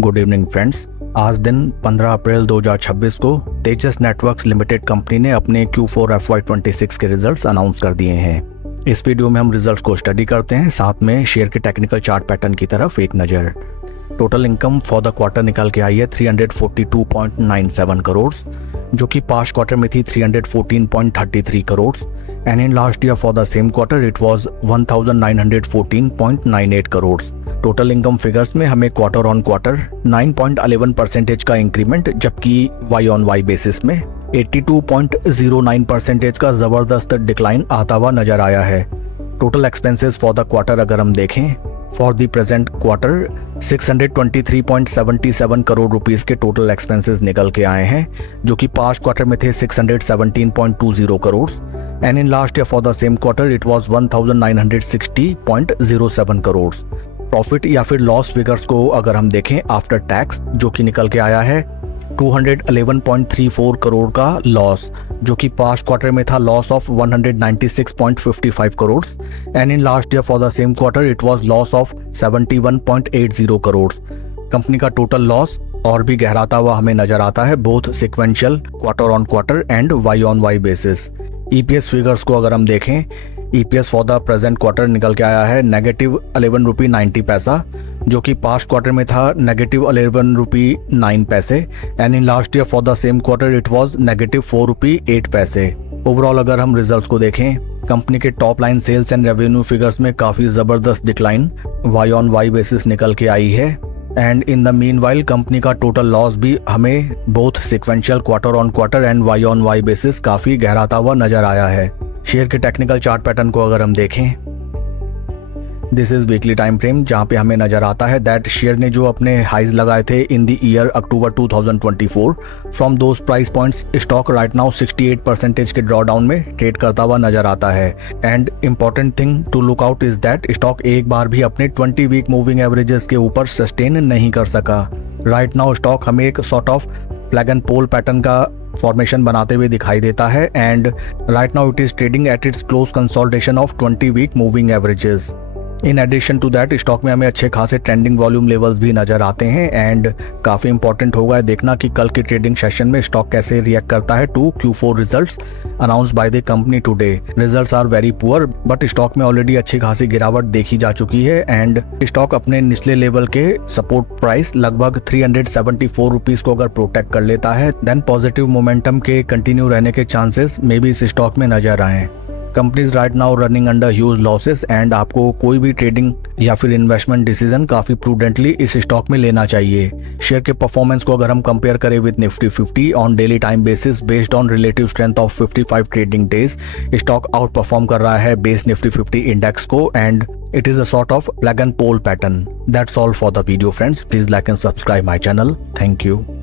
Good evening friends. आज दिन 15 अप्रैल 2026 को तेजस नेटवर्क्स लिमिटेड कंपनी ने अपने Q4 FY26 के रिजल्ट्स अनाउंस कर दिए हैं। इस वीडियो में हम रिजल्ट्स को स्टडी करते हैं, साथ में शेयर के टेक्निकल चार्ट पैटर्न की तरफ एक नज़र। Total income for the quarter निकल के आई है 342.97 करोड़, जो कि पास्ट क्वार्टर में थी 314.33 crore and in last year for the same quarter it was 1914.98 crore. Total income figures में हमें क्वार्टर ऑन क्वार्टर 9.11% का इंक्रीमेंट, जबकि वाई ऑन वाई बेसिस में 82.09% का जबरदस्त डिक्लाइन आता हुआ नजर आया है। Total expenses for the quarter अगर हम देखें, for the present quarter 623.77 crore rupees के टोटल एक्सपेंसेस निकल के आए हैं, जो कि पास्ट क्वार्टर में थे 617.20 crore and in last year for the same quarter it was 1960.07 crore. Profit या फिर लॉस फिगर्स को अगर हम देखें आफ्टर टैक्स, जो कि निकल के आया है 211.34 करोड़ का लॉस, जो कि पास्ट क्वार्टर में था loss of 196.55 crore and in last year for the same quarter it was loss of 71.80 crore. Company का टोटल लॉस और भी गहराता हुआ हमें नजर आता है, both sequential quarter on quarter and Y on Y basis. EPS figures को अगर हम देखें, EPS for the present quarter निकल के आया है -11.90 रुपये, जो कि पास्ट क्वार्टर में था -11.09 रुपये and in last year for the same quarter it was -4.08 रुपये। ओवरऑल अगर हम रिजल्ट्स को देखें, कंपनी के top line sales and revenue figures में काफी जबरदस्त decline Y on Y basis निकल के आई है and in the meanwhile company का टोटल लॉस भी हमें both sequential quarter on quarter and Y on Y basis काफी गहराता हुआ नजर आया है। शेयर के टेक्निकल चार्ट पैटर्न को अगर हम देखें, this is weekly time frame, जहां पे हमें नजर आता है दैट शेयर ने जो अपने हाइज लगाए थे in the year October 2024, from those price points stock right now 68% के ड्रॉडाउन में ट्रेड करता हुआ नजर आता है and important thing to look out is that stock एक बार भी अपने 20 वीक मूविंग एवरेजेस के ऊपर सस्टेन नहीं कर सका। राइट नाउ स्टॉक हमें एक sort of flag and pole pattern का फॉर्मेशन बनाते हुए दिखाई देता है and right now it is trading at its close consolidation of 20 week moving averages. In addition to that stock में हमें अच्छे खासे ट्रेंडिंग वॉल्यूम लेवल्स भी नजर आते हैं एंड काफी इंपॉर्टेंट होगा देखना कि कल की ट्रेडिंग सेशन में स्टॉक कैसे रिएक्ट करता है to Q4 results announce by the company today. Results are very poor, but stock में ऑलरेडी अच्छी खासी गिरावट देखी जा चुकी है एंड स्टॉक अपने निचले लेवल के सपोर्ट प्राइस लगभग 374 रुपीज को अगर प्रोटेक्ट कर लेता है, देन पॉजिटिव मोमेंटम के कंटिन्यू रहने के चांसेस मे भी इस स्टॉक में नजर आए। Companies right now running under huge losses and आपको कोई भी ट्रेडिंग या फिर इन्वेस्टमेंट डिसीजन काफी प्रूडेंटली इस स्टॉक में लेना चाहिए। शेयर के परफॉर्मेंस को अगर हम कंपेयर करें with Nifty 50 on daily time basis based on relative strength of 55 trading days, stock out perform कर रहा है बेस निफ्टी 50 इंडेक्स को and it is a sort of flag and pole pattern. That's all for the video friends. Please like and subscribe my channel. Thank you.